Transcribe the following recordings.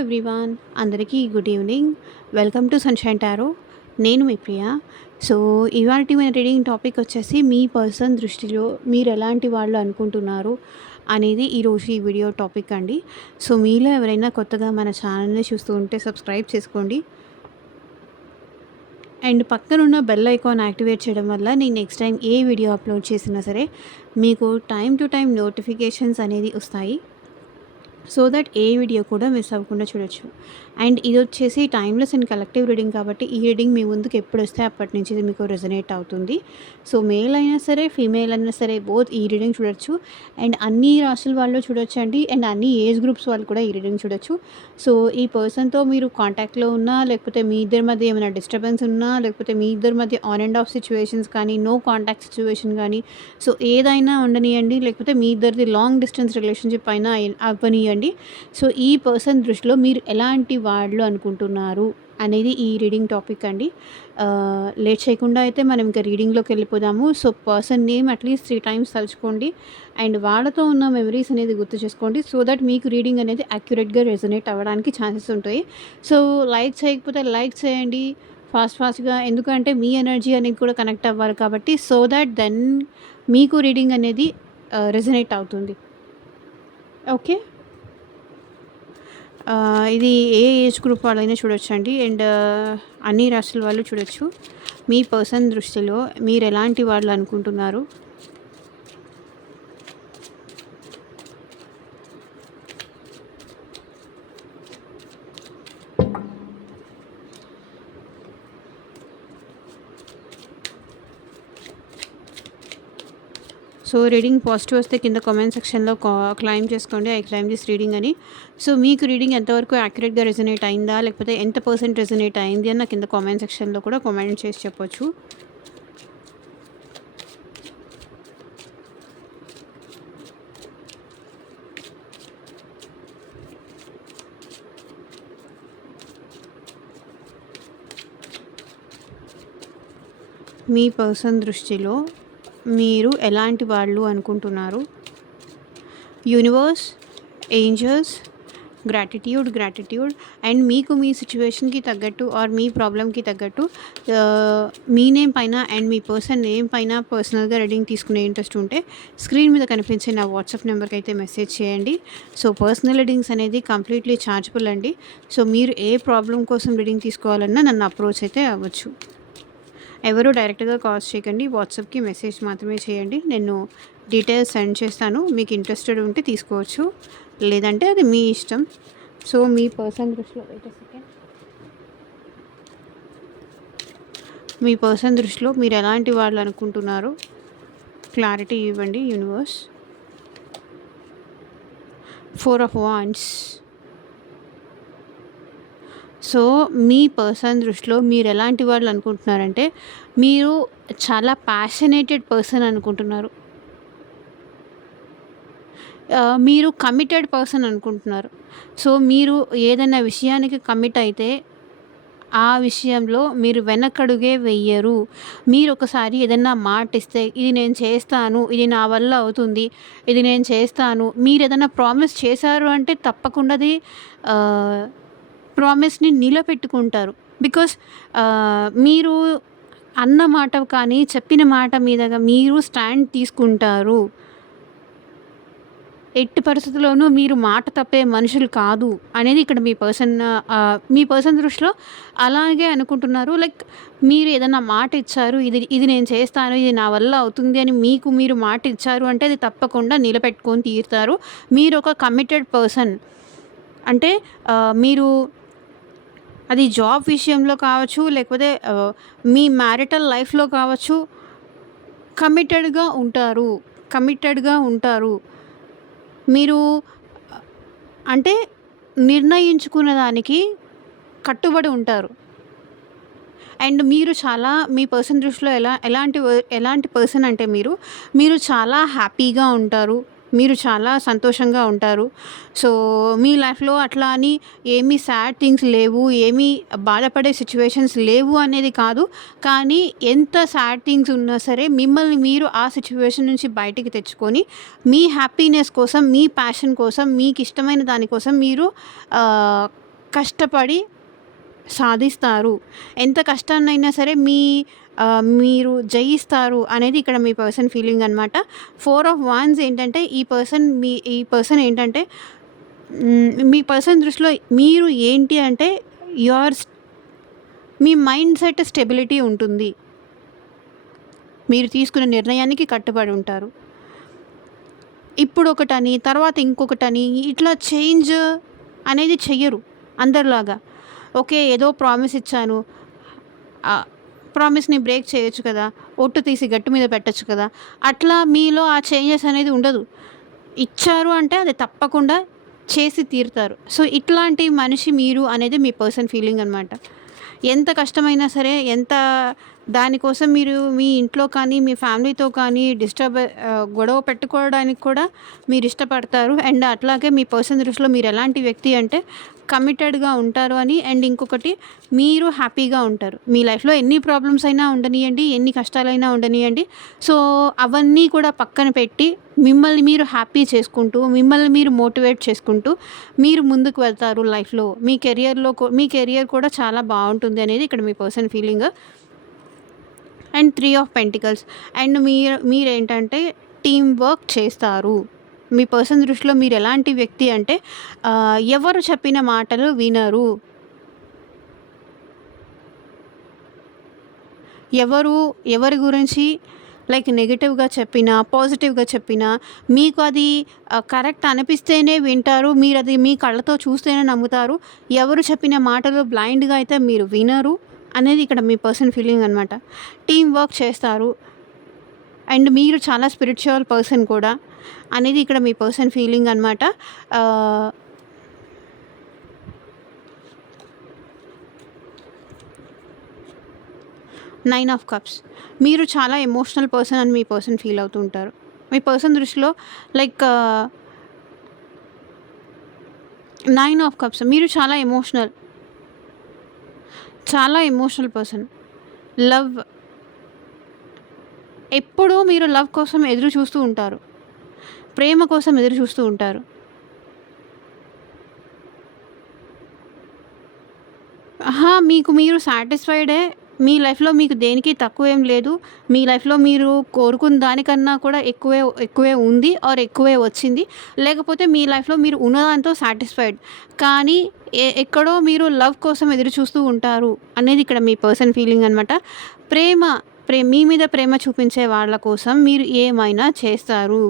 Everyone, అందరికీ good evening. Welcome to sunshine tarot. నేను మీ ప్రియ. So, ఇవాల్టి మన రీడింగ్ టాపిక్ వచ్చేసి మీ పర్సన్ దృష్టిలో మీరు ఎలాంటి వాళ్ళు అనుకుంటున్నారు అనేది ఈరోజు ఈ వీడియో టాపిక్ అండి. సో, మీలో ఎవరైనా కొత్తగా మన ఛానల్ని చూస్తూ ఉంటే సబ్స్క్రైబ్ చేసుకోండి. అండ్ పక్కనున్న బెల్ ఐకాన్ యాక్టివేట్ చేయడం వల్ల నేను నెక్స్ట్ టైం ఏ వీడియో అప్లోడ్ చేసినా సరే మీకు టైం టు టైం నోటిఫికేషన్స్ అనేది వస్తాయి. సో దట్ ఏ వీడియో కూడా మిస్ అవ్వకుండా చూడొచ్చు. అండ్ ఇది వచ్చేసి టైమ్లెస్ అండ్ కలెక్టివ్ రీడింగ్ కాబట్టి ఈ రీడింగ్ మీ ముందుకు ఎప్పుడు వస్తే అప్పటి నుంచి ఇది మీకు రెజనేట్ అవుతుంది. సో మేల్ అయినా సరే ఫీమేల్ అయినా సరే బోత్ ఈ రీడింగ్ చూడొచ్చు. అండ్ అన్ని రాశుల వాళ్ళు చూడొచ్చు అండి. అండ్ అన్ని ఏజ్ గ్రూప్స్ వాళ్ళు కూడా ఈ రీడింగ్ చూడొచ్చు. సో ఈ పర్సన్తో మీరు కాంటాక్ట్లో ఉన్నా, లేకపోతే మీ ఇద్దరి మధ్య ఏమైనా డిస్టర్బెన్స్ ఉన్నా, లేకపోతే మీ ఇద్దరి మధ్య ఆన్ అండ్ ఆఫ్ సిచ్యువేషన్స్ కానీ, నో కాంటాక్ట్ సిచ్యువేషన్ కానీ, సో ఏదైనా ఉండనియండి, లేకపోతే మీ ఇద్దరిది లాంగ్ డిస్టెన్స్ రిలేషన్షిప్ అయినా అవ్వనియండి. సో ఈ పర్సన్ దృష్టిలో మీరు ఎలాంటి వాళ్ళు అనుకుంటున్నారు అనేది ఈ రీడింగ్ టాపిక్ అండి. లేట్ చేయకుండా అయితే మనం ఇంకా రీడింగ్లోకి వెళ్ళిపోదాము. So person name at least 3 times తలుచుకోండి. అండ్ వాళ్ళతో ఉన్న మెమరీస్ అనేది గుర్తు చేసుకోండి. సో దట్ మీకు రీడింగ్ అనేది యాక్యురేట్గా రెజొనేట్ అవ్వడానికి ఛాన్సెస్ ఉంటాయి. సో లైక్ చేయకపోతే లైక్ చేయండి ఫాస్ట్గా, ఎందుకంటే మీ ఎనర్జీ అనేది కూడా కనెక్ట్ అవ్వాలి కాబట్టి. సో దట్ దెన్ మీకు రీడింగ్ అనేది రెజొనేట్ అవుతుంది. ఓకే. ఇది ఏ ఏజ్ గ్రూప్ వాళ్ళైనా చూడొచ్చండి. అండ్ అన్ని రాష్ట్రాల వాళ్ళు చూడొచ్చు. మీ పర్సన్ దృష్టిలో మీరు ఎలాంటి వాళ్ళు అనుకుంటున్నారు? సో రీడింగ్ పాజిటివ్ వస్తే కింద కామెంట్ సెక్షన్లో క్లైమ్ చేసుకోండి, ఐ క్లైమ్ దిస్ రీడింగ్ అని. సో మీకు రీడింగ్ ఎంతవరకు యాక్యురేట్గా రెజొనేట్ అయిందా, లేకపోతే ఎంత పర్సెంట్ రెజొనేట్ అయింది అన్న కింద కామెంట్ సెక్షన్లో కూడా కామెంట్ చేసి చెప్పొచ్చు. మీ పర్సన్ దృష్టిలో మీరు ఎలాంటి వాళ్ళు అనుకుంటున్నారు? యూనివర్స్, ఏంజల్స్, గ్రాటిట్యూడ్ అండ్ మీకు మీ సిచ్యువేషన్కి తగ్గట్టు ఆర్ మీ ప్రాబ్లమ్కి తగ్గట్టు మీ నేమ్ పైన అండ్ మీ పర్సన్ నేమ్ పైన పర్సనల్గా రీడింగ్ తీసుకునే ఇంట్రెస్ట్ ఉంటే స్క్రీన్ మీద కనిపించే నా వాట్సాప్ నెంబర్కి అయితే మెసేజ్ చేయండి. సో పర్సనల్ రీడింగ్స్ అనేది కంప్లీట్లీ ఛార్జబుల్ అండి. సో మీరు ఏ ప్రాబ్లం కోసం రీడింగ్ తీసుకోవాలన్నా నన్ను అప్రోచ్ అయితే అవ్వచ్చు. ఎవరు డైరెక్ట్గా కాల్స్ చేయకండి, వాట్సాప్కి మెసేజ్ మాత్రమే చేయండి. నేను డీటెయిల్స్ సెండ్ చేస్తాను. మీకు ఇంట్రెస్టెడ్ ఉంటే తీసుకోవచ్చు, లేదంటే అది మీ ఇష్టం. సో మీ పర్సన్ దృష్టిలో మీ పర్సన్ దృష్టిలో మీరు ఎలాంటి వాళ్ళు అనుకుంటున్నారు క్లారిటీ ఇవ్వండి universe. 4 of Wands. So me person దృష్టిలో మీరు ఎలాంటి వాళ్ళు అనుకుంటున్నారంటే మీరు చాలా ప్యాషనేటెడ్ పర్సన్ అనుకుంటున్నారు. మీరు కమిటెడ్ పర్సన్ అనుకుంటున్నారు. సో మీరు ఏదైనా విషయానికి కమిట్ అయితే ఆ విషయంలో మీరు వెనకడుగే వెయ్యరు. మీరు ఒకసారి ఏదైనా మాట ఇస్తే ఇది నేను చేస్తాను, ఇది నా వల్ల అవుతుంది, ఇది నేను చేస్తాను, మీరు ఏదైనా ప్రామిస్ చేశారు అంటే తప్పకుండా అది ప్రామిస్ని నిలబెట్టుకుంటారు. బికాస్ మీరు అన్న మాట కానీ చెప్పిన మాట మీదగా మీరు స్టాండ్ తీసుకుంటారు. ఎట్టి పరిస్థితుల్లోనూ మీరు మాట తప్పే మనుషులు కాదు అనేది ఇక్కడ మీ పర్సన్ దృష్టిలో అలాగే అనుకుంటున్నారు. లైక్ మీరు ఏదైనా మాట ఇచ్చారు, ఇది నేను చేస్తాను, ఇది నా వల్ల అవుతుంది అని మీరు మాట ఇచ్చారు అంటే అది తప్పకుండా నిలబెట్టుకొని తీరుతారు. మీరు ఒక కమిటెడ్ పర్సన్. అంటే మీరు అది జాబ్ విషయంలో కావచ్చు, లేకపోతే మీ మ్యారిటల్ లైఫ్లో కావచ్చు, కమిటెడ్గా ఉంటారు. మీరు అంటే నిర్ణయించుకున్న దానికి కట్టుబడి ఉంటారు. అండ్ మీరు చాలా మీ పర్సన్ దృష్టిలో ఎలాంటి పర్సన్ అంటే మీరు చాలా హ్యాపీగా ఉంటారు, మీరు చాలా సంతోషంగా ఉంటారు. సో మీ లైఫ్లో అట్లా అని ఏమీ సాడ్ థింగ్స్ లేవు, ఏమీ బాధపడే సిచ్యువేషన్స్ లేవు అనేది కాదు. కానీ ఎంత సాడ్ థింగ్స్ ఉన్నా సరే మిమ్మల్ని మీరు ఆ సిచ్యువేషన్ నుంచి బయటికి తెచ్చుకొని మీ హ్యాపీనెస్ కోసం, మీ ప్యాషన్ కోసం, మీకు ఇష్టమైన దానికోసం మీరు కష్టపడి సాధిస్తారు. ఎంత కష్టాన్నైనా సరే మీరు జయిస్తారు అనేది ఇక్కడ మీ పర్సన్ ఫీలింగ్ అనమాట. 4 ఆఫ్ వాండ్స్ ఏంటంటే ఈ పర్సన్ ఏంటంటే మీ పర్సన్ దృష్టిలో మీరు ఏంటి అంటే your me mind set stability ఉంటుంది. మీరు తీసుకున్న నిర్ణయానికి కట్టుబడి ఉంటారు. ఇప్పుడు ఒకటని తర్వాత ఇంకొకటని ఇట్లా చేంజ్ అనేది చెయ్యరు అందరిలాగా. ఓకే, ఏదో ప్రామిస్ ఇచ్చాను, ప్రామిస్ని బ్రేక్ చేయొచ్చు కదా, ఒట్టు తీసి గట్టు మీద పెట్టచ్చు కదా, అట్లా మీలో ఆ చేంజెస్ అనేది ఉండదు. ఇచ్చారు అంటే అది తప్పకుండా చేసి తీరుతారు. సో ఇట్లాంటి మనిషి మీరు అనేది మీ పర్సన్ ఫీలింగ్ అనమాట. ఎంత కష్టమైనా సరే, ఎంత దానికోసం మీరు మీ ఇంట్లో కానీ మీ ఫ్యామిలీతో కానీ గొడవ పెట్టుకోవడానికి కూడా మీరు ఇష్టపడతారు. అండ్ అట్లాగే మీ పర్సన్ దృష్టిలో మీరు ఎలాంటి వ్యక్తి అంటే కమిటెడ్గా ఉంటారు అని. అండ్ ఇంకొకటి, మీరు హ్యాపీగా ఉంటారు. మీ లైఫ్లో ఎన్ని ప్రాబ్లమ్స్ అయినా ఉండనియండి, ఎన్ని కష్టాలైనా ఉండనియండి, సో అవన్నీ కూడా పక్కన పెట్టి మిమ్మల్ని మీరు హ్యాపీ చేసుకుంటూ, మిమ్మల్ని మీరు మోటివేట్ చేసుకుంటూ మీరు ముందుకు వెళ్తారు లైఫ్లో. మీ కెరియర్ కూడా చాలా బాగుంటుంది అనేది ఇక్కడ మీ person feeling. And 3 of pentacles. And మీరేంటంటే టీమ్ వర్క్ చేస్తారు. మీ పర్సన్ దృష్టిలో మీరు ఎలాంటి వ్యక్తి అంటే ఎవరు చెప్పిన మాటలు వినరు. ఎవరి గురించి లైక్ నెగిటివ్గా చెప్పినా పాజిటివ్గా చెప్పినా మీకు అది కరెక్ట్ అనిపిస్తేనే వింటారు. మీరు అది మీ కళ్ళతో చూస్తేనే నమ్ముతారు. ఎవరు చెప్పిన మాటలు బ్లైండ్గా అయితే మీరు వినరు అనేది ఇక్కడ మీ పర్సన్ ఫీలింగ్ అనమాట. టీమ్ వర్క్ చేస్తారు. అండ్ మీరు చాలా స్పిరిచువల్ పర్సన్ కూడా అనేది ఇక్కడ మీ పర్సన్ ఫీలింగ్ అనమాట. 9 ఆఫ్ కప్స్. మీరు చాలా ఎమోషనల్ పర్సన్ అని మీ పర్సన్ ఫీల్ అవుతూ ఉంటారు. మీ పర్సన్ దృష్టిలో లైక్ 9 ఆఫ్ కప్స్. మీరు చాలా ఎమోషనల్ పర్సన్. లవ్, ఎప్పుడూ మీరు లవ్ కోసం ఎదురు చూస్తూ ఉంటారు, ప్రేమ కోసం ఎదురు చూస్తూ ఉంటారు. మీకు మీరు సాటిస్ఫైడే. మీ లైఫ్లో మీకు దేనికి తక్కువ ఏం లేదు. మీ లైఫ్లో మీరు కోరుకున్న దానికన్నా కూడా ఎక్కువే ఉంది ఆర్ ఎక్కువే వచ్చింది. లేకపోతే మీ లైఫ్లో మీరు ఉన్నదాంతో సాటిస్ఫైడ్. కానీ ఎక్కడో మీరు లవ్ కోసం ఎదురు చూస్తూ ఉంటారు అనేది ఇక్కడ మీ పర్సన్ ఫీలింగ్ అనమాట. మీ మీద ప్రేమ చూపించే వాళ్ళ కోసం మీరు ఏమైనా చేస్తారు.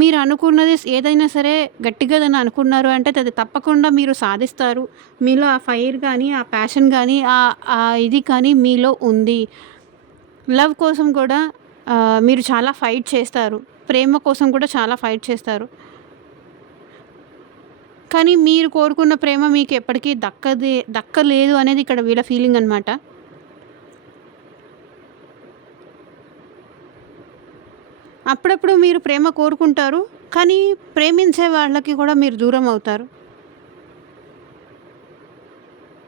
మీరు అనుకున్నది ఏదైనా సరే గట్టిగా దాన్ని అనుకున్నారు అంటే అది తప్పకుండా మీరు సాధిస్తారు. మీలో ఆ ఫైర్ కానీ, ఆ ప్యాషన్ కానీ, ఇది కానీ మీలో ఉంది. లవ్ కోసం కూడా మీరు చాలా ఫైట్ చేస్తారు. ప్రేమ కోసం కూడా చాలా ఫైట్ చేస్తారు. కానీ మీరు కోరుకున్న ప్రేమ మీకు ఎప్పటికీ దక్కలేదు అనేది ఇక్కడ వీళ్ళ ఫీలింగ్ అనమాట. అప్పుడప్పుడు మీరు ప్రేమ కోరుకుంటారు, కానీ ప్రేమించే వాళ్ళకి కూడా మీరు దూరం అవుతారు.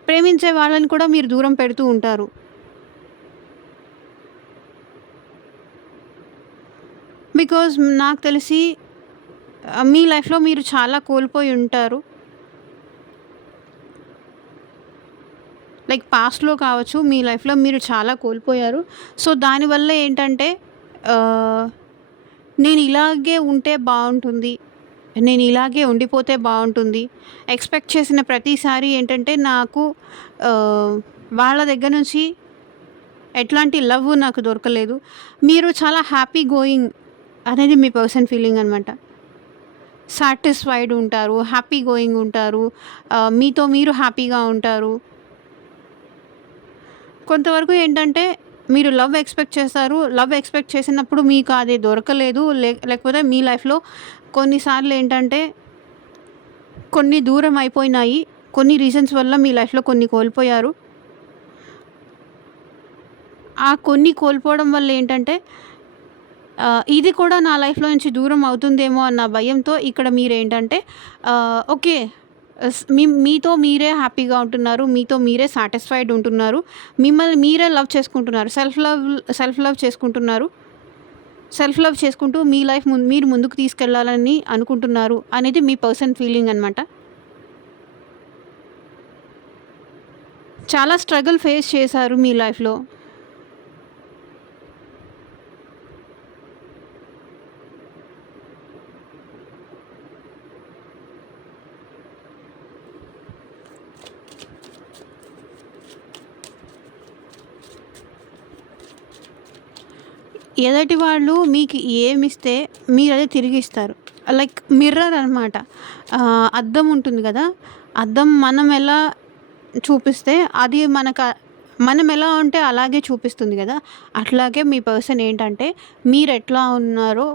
ప్రేమించే వాళ్ళని కూడా మీరు దూరం పెడుతూ ఉంటారు. బికాజ్ నాకు తెలిసి మీ లైఫ్లో మీరు చాలా కోల్పోయి ఉంటారు. లైక్ పాస్ట్లో కావచ్చు, మీ లైఫ్లో మీరు చాలా కోల్పోయారు. సో దానివల్ల ఏంటంటే నేను ఇలాగే ఉంటే బాగుంటుంది, నేను ఇలాగే ఉండిపోతే బాగుంటుంది, ఎక్స్పెక్ట్ చేసిన ప్రతిసారి ఏంటంటే నాకు వాళ్ళ దగ్గర నుంచి ఎట్లాంటి లవ్ నాకు దొరకలేదు. మీరు చాలా హ్యాపీ గోయింగ్ అనేది మీ పర్సన్ ఫీలింగ్ అనమాట. సాటిస్ఫైడ్ ఉంటారు, హ్యాపీ గోయింగ్ ఉంటారు, మీతో మీరు హ్యాపీగా ఉంటారు. కొంతవరకు ఏంటంటే మీరు లవ్ ఎక్స్పెక్ట్ చేస్తారు. లవ్ ఎక్స్పెక్ట్ చేసినప్పుడు మీకు అది దొరకలేదు. లేకపోతే మీ లైఫ్లో కొన్నిసార్లు ఏంటంటే కొన్ని దూరం అయిపోయినాయి. కొన్ని రీజన్స్ వల్ల మీ లైఫ్లో కొన్ని కోల్పోయారు. ఆ కొన్ని కోల్పోవడం వల్ల ఏంటంటే ఇది కూడా నా లైఫ్లో నుంచి దూరం అవుతుందేమో అన్న భయంతో ఇక్కడ మీరేంటంటే ఓకే, మీతో మీరే హ్యాపీగా ఉంటున్నారు, మీతో మీరే సాటిస్ఫైడ్ ఉంటున్నారు, మిమ్మల్ని మీరే లవ్ చేసుకుంటున్నారు, సెల్ఫ్ లవ్ చేసుకుంటున్నారు. సెల్ఫ్ లవ్ చేసుకుంటూ మీ లైఫ్ మీరు ముందుకు తీసుకెళ్ళాలని అనుకుంటున్నారు అనేది మీ పర్సన్ ఫీలింగ్ అనమాట. చాలా స్ట్రగుల్ ఫేస్ చేశారు మీ లైఫ్‌లో. ఎదుటి వాళ్ళు మీకు ఏమిస్తే మీరదే తిరిగిస్తారు. లైక్ మిర్రర్ అనమాట. అద్దం ఉంటుంది గదా! అద్దం మనం ఎలా చూపిస్తే అది మనం ఎలా ఉంటే అలాగే చూపిస్తుంది గదా! అట్లాగే మీ పర్సన్ ఏంటంటే మీరెట్లా ఉన్నారో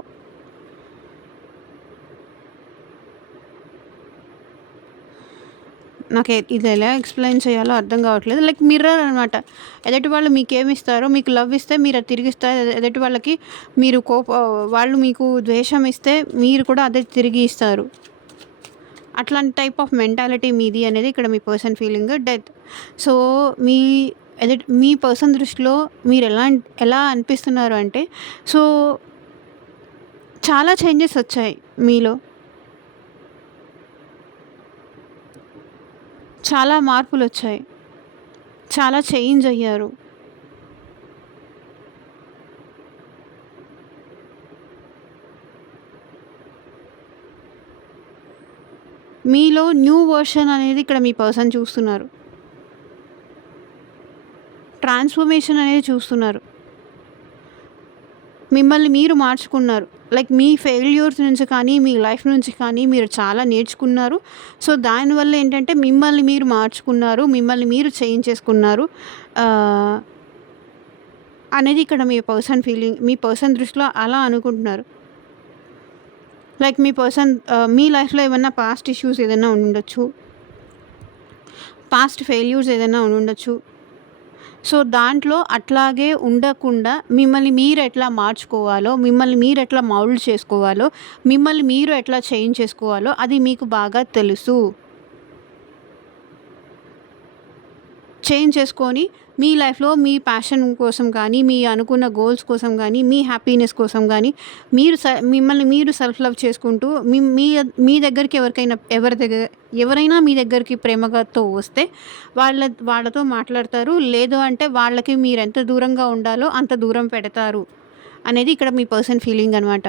ఇది ఎలా ఎక్స్‌ప్లెయిన్ చేయాలో అర్థం కావట్లేదు. లైక్ మిర్రర్ అనమాట. ఎదుటి వాళ్ళు మీకేమిస్తారో మీకు లవ్ ఇస్తే మీరు అది తిరిగిస్తారు. ఎదుటి వాళ్ళకి వాళ్ళు మీకు ద్వేషం ఇస్తే మీరు కూడా అదే తిరిగి ఇస్తారు. అట్లాంటి టైప్ ఆఫ్ మెంటాలిటీ మీది అనేది ఇక్కడ మీ పర్సన్ ఫీలింగ్. డెత్. సో, మీ మీ పర్సన్ దృష్టిలో మీరు ఎలా అనిపిస్తున్నారు అంటే, సో, చాలా చేంజెస్ వచ్చాయి మీలో. చాలా మార్పులొచ్చాయి. చాలా చేంజ్ అయ్యారు. మీలో న్యూ వర్షన్ అనేది ఇక్కడ మీ పర్సన్ చూస్తున్నారు. ట్రాన్స్‌ఫర్మేషన్ అనేది చూస్తున్నారు. మిమ్మల్ని మీరు మార్చుకున్నారు. లైక్ మీ ఫెయిల్యూర్స్ నుంచి కానీ, మీ లైఫ్ నుంచి కానీ మీరు చాలా నేర్చుకున్నారు. సో, దానివల్ల ఏంటంటే మిమ్మల్ని మీరు మార్చుకున్నారు. మిమ్మల్ని మీరు చేంజ్ చేసుకున్నారు. ఆహ్, అనేది ఇక్కడ మీ పర్సన్ ఫీలింగ్. మీ పర్సన్ దృష్టిలో అలా అనుకుంటున్నారు. లైక్ మీ లైఫ్‌లో ఏమన్నా పాస్ట్ ఇష్యూస్ ఏదైనా ఉండుండొచ్చు. పాస్ట్ ఫెయిల్యూర్స్ ఏదైనా ఉండుండొచ్చు. సో, దాంట్లో అట్లాగే ఉండకుండా మిమ్మల్ని మీరెట్లా మార్చుకోవాలో, మిమ్మల్ని మీరెట్లా మౌల్డ్ చేసుకోవాలో, మిమ్మల్ని మీరు ఎట్లా చేంజ్ చేసుకోవాలో అది మీకు బాగా తెలుసు. చేంజ్ చేసుకొని మీ లైఫ్‌లో మీ ప్యాషన్ కోసం కానీ, మీ అనుకున్న గోల్స్ కోసం గానీ, మీ హ్యాపీనెస్ కోసం గానీ, మిమ్మల్ని మీరు సెల్ఫ్ లవ్ చేసుకుంటూ మీ మీ మీ దగ్గరికి ఎవరైనా మీ దగ్గరికి ప్రేమతో వస్తే వాళ్ళతో మాట్లాడతారు. లేదు అంటే వాళ్ళకి మీరెంత దూరంగా ఉండాలో అంత దూరం పెడతారు అనేది ఇక్కడ మీ పర్సన్ ఫీలింగ్ అనమాట.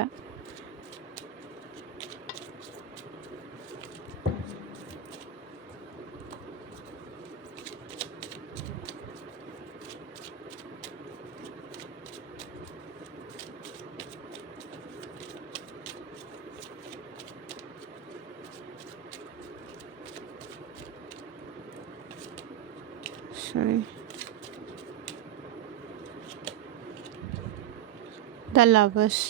సరే. The lovers.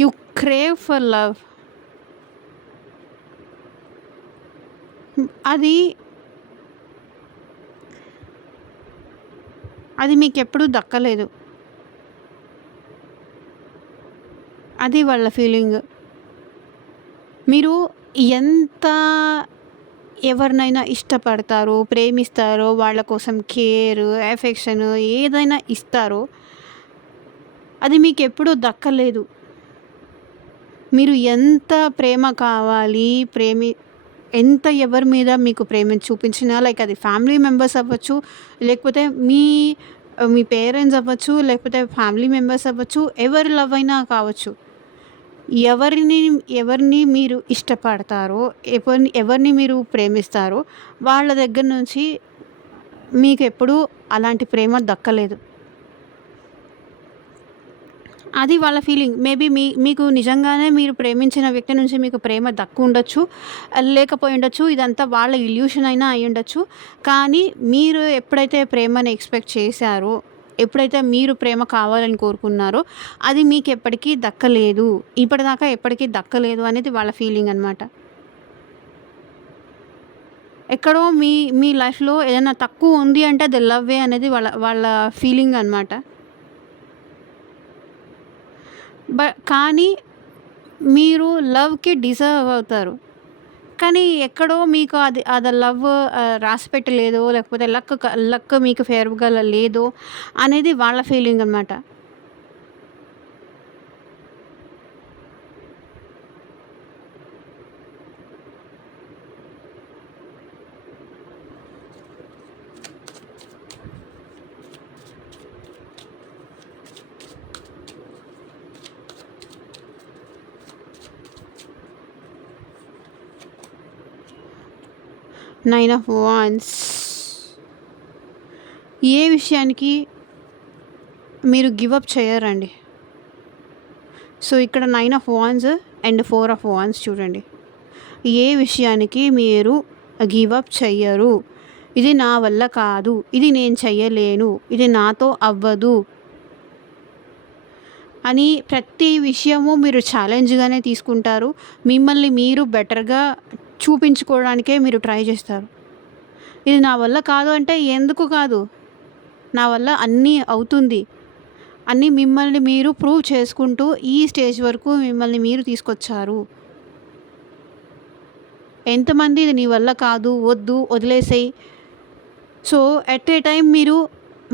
You crave for love. అది అది మీకెప్పుడూ దక్కలేదు. అది వాళ్ళ ఫీలింగ్. మీరు ఎంత ఎవరినైనా ఇష్టపడతారో, ప్రేమిస్తారో, వాళ్ళ కోసం కేర్, ఎఫెక్షన్ ఏదైనా ఇస్తారో అది మీకెప్పుడూ దక్కలేదు. మీరు ఎంత ప్రేమ కావాలి, ఎంత ఎవరి మీద మీకు ప్రేమ చూపించినా లైక్ అది ఫ్యామిలీ మెంబర్స్ అవ్వచ్చు, లేకపోతే మీ పేరెంట్స్ అవ్వచ్చు, లేకపోతే ఫ్యామిలీ మెంబర్స్ అవ్వచ్చు, ఎవరి లవ్ అయినా కావచ్చు. ఎవరిని ఎవరిని మీరు ఇష్టపడతారో, ఎవరిని మీరు ప్రేమిస్తారో వాళ్ళ దగ్గర నుంచి మీకెప్పుడూ అలాంటి ప్రేమ దక్కలేదు. అది వాళ్ళ ఫీలింగ్. మేబీ మీకు నిజంగానే మీరు ప్రేమించిన వ్యక్తి నుంచి మీకు ప్రేమ దక్కుండొచ్చు, లేకపోయుండొచ్చు. ఇదంతా వాళ్ళ ఇల్యూషన్ అయినా అయ్యుండొచ్చు. కానీ మీరు ఎప్పుడైతే ప్రేమని ఎక్స్‌పెక్ట్ చేశారో, ఎప్పుడైతే మీరు ప్రేమ కావాలని కోరుకున్నారో, అది మీకెప్పటికీ దక్కలేదు. ఇప్పటిదాకా ఎప్పటికీ దక్కలేదు అనేది వాళ్ళ ఫీలింగ్ అనమాట. ఎక్కడో మీ మీ లైఫ్‌లో ఏదైనా తక్కువ ఉంది అంటే అది లవ్వే అనేది వాళ్ళ వాళ్ళ ఫీలింగ్ అనమాట. కానీ మీరు లవ్‌కి డిజర్వ్ అవుతారు. కానీ ఎక్కడో మీకు అది లవ్ రాసిపెట్టలేదో, లేకపోతే లక్ మీకు ఫేవర్‌గా లేదో అనేది వాళ్ళ ఫీలింగ్ అనమాట. 9 ఆఫ్ వాండ్స్. ఏ విషయానికి మీరు గివ్ అప్ చేయరండి. సో ఇక్కడ 9 of wands and 4 of wands చూడండి. ఏ విషయానికి మీరు గివ్ అప్ చెయ్యరు. ఇది నా వల్ల కాదు, ఇది నేను చెయ్యలేను, ఇది నాతో అవ్వదు అని ప్రతి విషయము మీరు ఛాలెంజ్గానే తీసుకుంటారు. మిమ్మల్ని మీరు బెటర్గా చూపించుకోవడానికే మీరు ట్రై చేస్తారు. ఇది నా వల్ల కాదు అంటే ఎందుకు కాదు, నా వల్ల అన్నీ అవుతుంది అని మిమ్మల్ని మీరు ప్రూవ్ చేసుకుంటూ ఈ స్టేజ్ వరకు మిమ్మల్ని మీరు తీసుకొచ్చారు. ఎంతమంది ఇది నీ వల్ల కాదు, వద్దు, వదిలేసేయి. సో ఎట్ ఏ టైం మీరు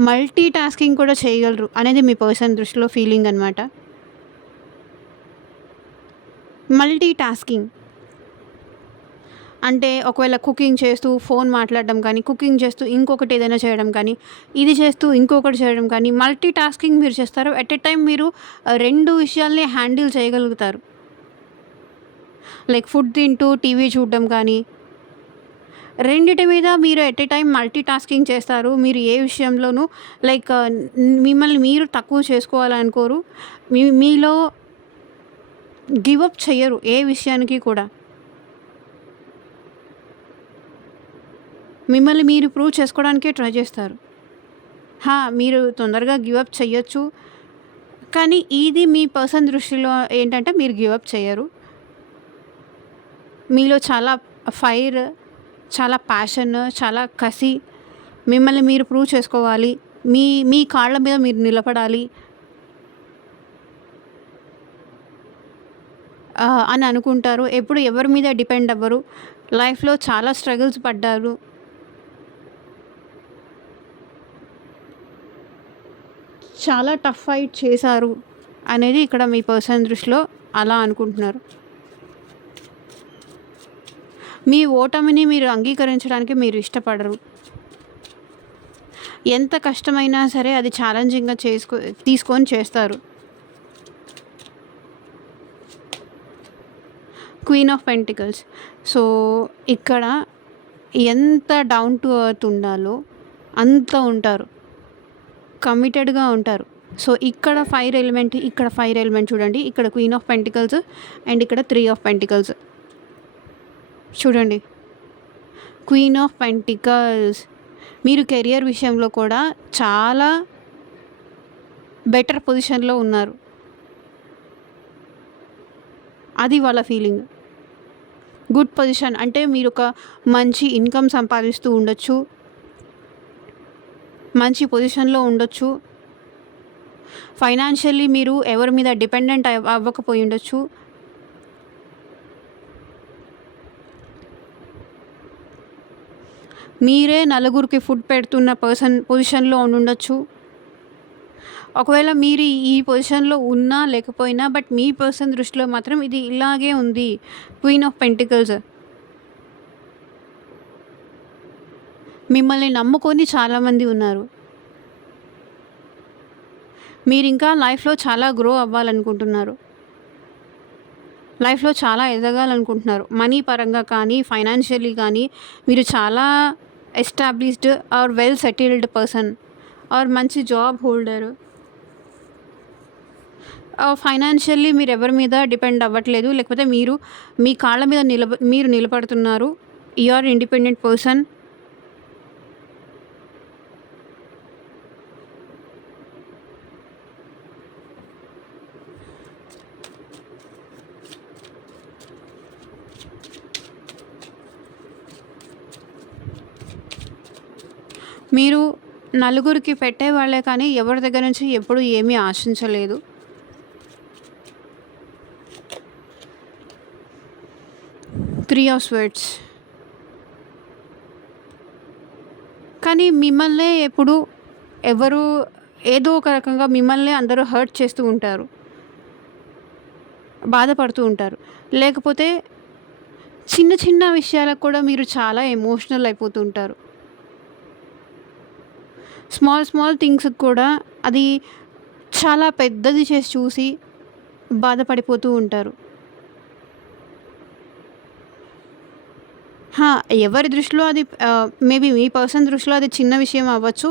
మల్టీ టాస్కింగ్ కూడా చేయగలరు అనేది మీ పర్సన్ దృష్టిలో ఫీలింగ్ అనమాట. మల్టీ టాస్కింగ్ అంటే ఒకవేళ కుకింగ్ చేస్తూ ఫోన్ మాట్లాడడం కానీ, కుకింగ్ చేస్తూ ఇంకొకటి ఏదైనా చేయడం కానీ, ఇది చేస్తూ ఇంకొకటి చేయడం కానీ, మల్టీ టాస్కింగ్ మీరు చేస్తారు. ఎట్ ఏ టైం మీరు 2 విషయాల్ని హ్యాండిల్ చేయగలుగుతారు. లైక్ ఫుడ్ తింటూ టీవీ చూడడం కానీ, రెండిటి మీద మీరు at a time multi tasking చేస్తారు. మీరు ఏ విషయంలోనూ లైక్ మిమ్మల్ని మీరు తక్కువ చేసుకోవాలనుకోరు. మీలో గివ్ అప్ చెయ్యరు ఏ విషయానికి కూడా. మిమ్మల్ని మీరు ప్రూవ్ చేసుకోవడానికే ట్రై చేస్తారు. మీరు తొందరగా గివ్ అప్ చెయ్యొచ్చు, కానీ ఇది మీ పర్సన్ దృష్టిలో ఏంటంటే మీరు గివ్ అప్ చెయ్యరు. మీలో చాలా ఫైర్, చాలా ప్యాషన్, చాలా కసి, మిమ్మల్ని మీరు ప్రూవ్ చేసుకోవాలి, మీ మీ కాళ్ళ మీద మీరు నిలబడాలి అని అనుకుంటారు. ఎప్పుడు ఎవరి మీద డిపెండ్ అవ్వరు. లైఫ్లో చాలా స్ట్రగుల్స్ పడ్డారు. చాలా టఫ్ ఫైట్ చేశారు అనేది ఇక్కడ మీ పర్సన్ దృష్టిలో అలా అనుకుంటున్నారు. మీ ఓటమిని మీరు అంగీకరించడానికి మీరు ఇష్టపడరు. ఎంత కష్టమైనా సరే అది ఛాలెంజింగ్గా తీసుకొని చేస్తారు. Queen of pentacles. సో ఇక్కడ ఎంత డౌన్ టు ఎర్త్ ఉండాలో అంత ఉంటారు, కమిటెడ్గా ఉంటారు. సో ఇక్కడ ఫైర్ ఎలిమెంట్ చూడండి. ఇక్కడ క్వీన్ ఆఫ్ పెంటికల్స్ అండ్ ఇక్కడ 3 ఆఫ్ పెంటికల్స్ చూడండి. క్వీన్ ఆఫ్ పెంటికల్స్ మీరు కెరియర్ విషయంలో కూడా చాలా బెటర్ పొజిషన్లో ఉన్నారు, అది వాళ్ళ ఫీలింగ్. గుడ్ పొజిషన్ అంటే మీరు ఒక మంచి ఇన్కమ్ సంపాదిస్తూ ఉండొచ్చు, మంచి పొజిషన్లో ఉండొచ్చు, ఫైనాన్షియల్లీ మీరు ఎవరి మీద డిపెండెంట్ అవ్వకపోయి ఉండొచ్చు. మీరే నలుగురికి ఫుడ్ పెడుతున్న పొజిషన్లో ఉండొచ్చు. ఒకవేళ మీరు ఈ పొజిషన్లో ఉన్నా లేకపోయినా బట్ మీ పర్సన్ దృష్టిలో మాత్రం ఇది ఇలాగే ఉంది. క్వీన్ ఆఫ్ పెంటికల్స్ మిమ్మల్ని నమ్ముకొని చాలామంది ఉన్నారు. మీరు ఇంకా లైఫ్లో చాలా గ్రో అవ్వాలనుకుంటున్నారు, లైఫ్లో చాలా ఎదగాలనుకుంటున్నారు. మనీ పరంగా కానీ, ఫైనాన్షియల్లీ కానీ మీరు చాలా established or well settled person are మంచి జాబ్ హోల్డర్. ఫైనాన్షియల్లీ మీరు ఎవరి మీద డిపెండ్ అవ్వట్లేదు, లేకపోతే మీరు మీ కాళ్ళ మీద మీరు నిలబడుతున్నారు. You are independent person. మీరు నలుగురికి పెట్టేవాళ్ళే కానీ ఎవరి దగ్గర నుంచి ఎప్పుడు ఏమీ ఆశించలేదు. Three of swords. కానీ మిమ్మల్నే ఎప్పుడు ఎవరు ఏదో ఒక రకంగా మిమ్మల్ని అందరూ హర్ట్ చేస్తూ ఉంటారు, బాధపడుతూ ఉంటారు. లేకపోతే చిన్న చిన్న విషయాలకు కూడా మీరు చాలా ఎమోషనల్ అయిపోతూ ఉంటారు. స్మాల్ థింగ్స్కి కూడా అది చాలా పెద్దది చేసి చూసి బాధపడిపోతూ ఉంటారు. ఆ! ఎవరి దృష్టిలో అది మేబీ మీ పర్సన్ దృష్టిలో అది చిన్న విషయం అవ్వచ్చు.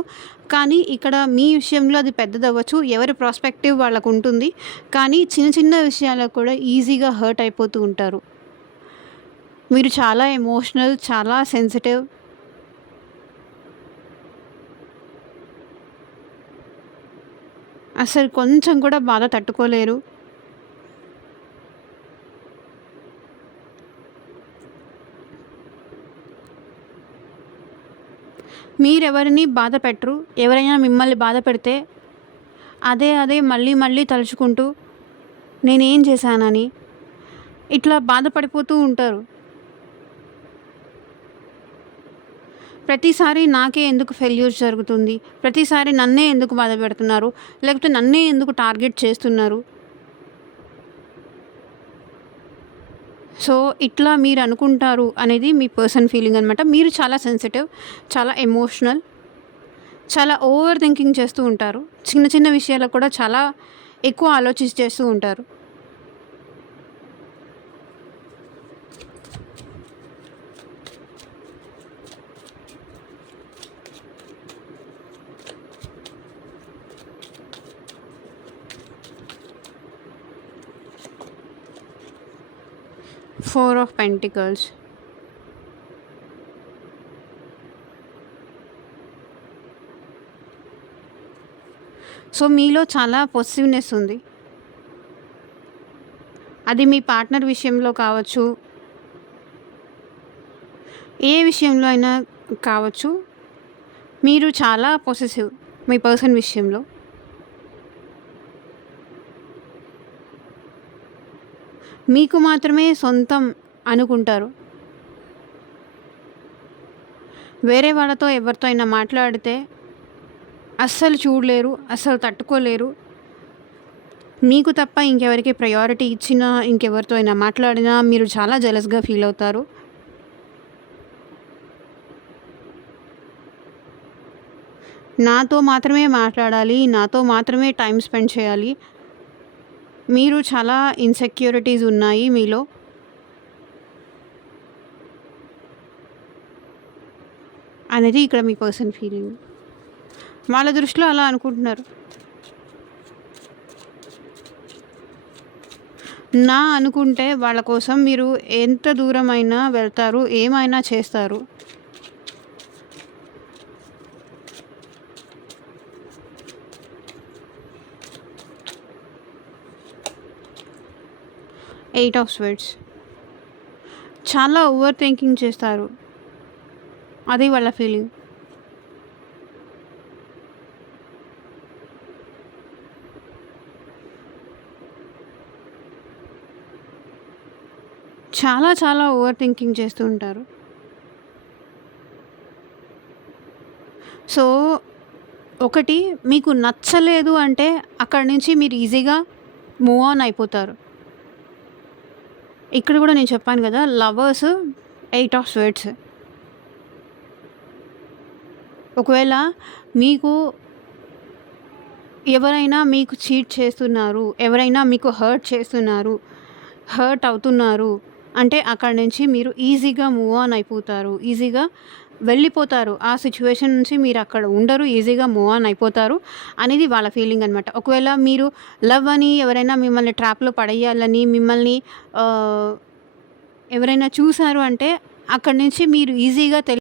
కానీ ఇక్కడ మీ విషయంలో అది పెద్దదవ్వచ్చు. ఎవరి ప్రాస్పెక్టివ్ వాళ్ళకుంటుంది. కానీ చిన్న చిన్న విషయాలకు కూడా ఈజీగా హర్ట్ అయిపోతూ ఉంటారు. మీరు చాలా ఎమోషనల్, చాలా సెన్సిటివ్. అసలు కొంచెం కూడా బాధ తట్టుకోలేరు. మీరెవరిని బాధ పెట్టరు. ఎవరైనా మిమ్మల్ని బాధ పెడితే అదే మళ్ళీ మళ్ళీ తలుచుకుంటూ నేనేం చేశానని ఇట్లా బాధపడిపోతూ ఉంటారు. ప్రతిసారి నాకే ఎందుకు ఫెయిల్యూర్స్ జరుగుతుంది? ప్రతిసారి నన్నే ఎందుకు బాధపెడుతున్నారు? లేకపోతే నన్నే ఎందుకు టార్గెట్ చేస్తున్నారు? సో, ఇట్లా మీరనుకుంటారు అనేది మీ పర్సన్ ఫీలింగ్ అనమాట. మీరు చాలా సెన్సిటివ్, చాలా ఎమోషనల్, చాలా ఓవర్ థింకింగ్ చేస్తూ ఉంటారు. చిన్న చిన్న విషయాలకు కూడా చాలా ఎక్కువ ఆలోచించి చేస్తూ ఉంటారు. Four of pentacles. సో, మీలో చాలా పొసెసివ్‌నెస్ ఉంది. అది మీ పార్ట్నర్ విషయంలో కావచ్చు, ఏ విషయంలో అయినా కావచ్చు. మీరు చాలా పొసెసివ్ మీ పర్సన్ విషయంలో. మీకు మాత్రమే సొంతం అనుకుంటారు. వేరే వాళ్ళతో ఎవరితో అయినా మాట్లాడితే అస్సలు చూడలేరు, అస్సలు తట్టుకోలేరు. మీకు తప్ప ఇంకెవరికి ప్రయారిటీ ఇచ్చినా, ఇంకెవరితో అయినా మాట్లాడినా మీరు చాలా జెలస్‌గా ఫీల్ అవుతారు. నాతో మాత్రమే మాట్లాడాలి, నాతో మాత్రమే టైమ్ స్పెండ్ చేయాలి. మీరు చాలా ఇన్‌సెక్యూరిటీస్ ఉన్నాయి మీలో. అనేది ఇక్కడ మీ పర్సన్ ఫీలింగ్. వాళ్ళ దృష్టిలో అలా అనుకుంటున్నారు. అనుకుంటే వాళ్ళ కోసం మీరు ఎంత దూరమైనా వెళ్తారు, ఏమైనా చేస్తారు. Eight of swords. చాలా ఓవర్ థింకింగ్ చేస్తారు. అది వాళ్ళ ఫీలింగ్. చాలా చాలా ఓవర్ థింకింగ్ చేస్తూ ఉంటారు. సో, ఒకటి మీకు నచ్చలేదు అంటే అక్కడి నుంచి మీరు ఈజీగా మూవ్ ఆన్ అయిపోతారు. ఇక్కడ కూడా నేను చెప్పాను కదా! Lovers, eight of swords. ఒకవేళ మీకు ఎవరైనా మీకు చీట్ చేస్తున్నారు, ఎవరైనా మీకు హర్ట్ చేస్తున్నారు, హర్ట్ అవుతున్నారు అంటే అక్కడి నుంచి మీరు ఈజీగా మూవ్ ఆన్ అయిపోతారు. ఈజీగా వెళ్ళిపోతారు. ఆ సిట్యుయేషన్ నుంచి మీరు అక్కడ ఉండరు. ఈజీగా మూవ్ ఆన్ అయిపోతారు అనేది వాళ్ళ ఫీలింగ్ అనమాట. ఒకవేళ మీరు లవ్ అని ఎవరైనా మిమ్మల్ని ట్రాప్‌లో పడేయాలని మిమ్మల్ని ఎవరైనా చూసారు అంటే అక్కడి నుంచి మీరు ఈజీగా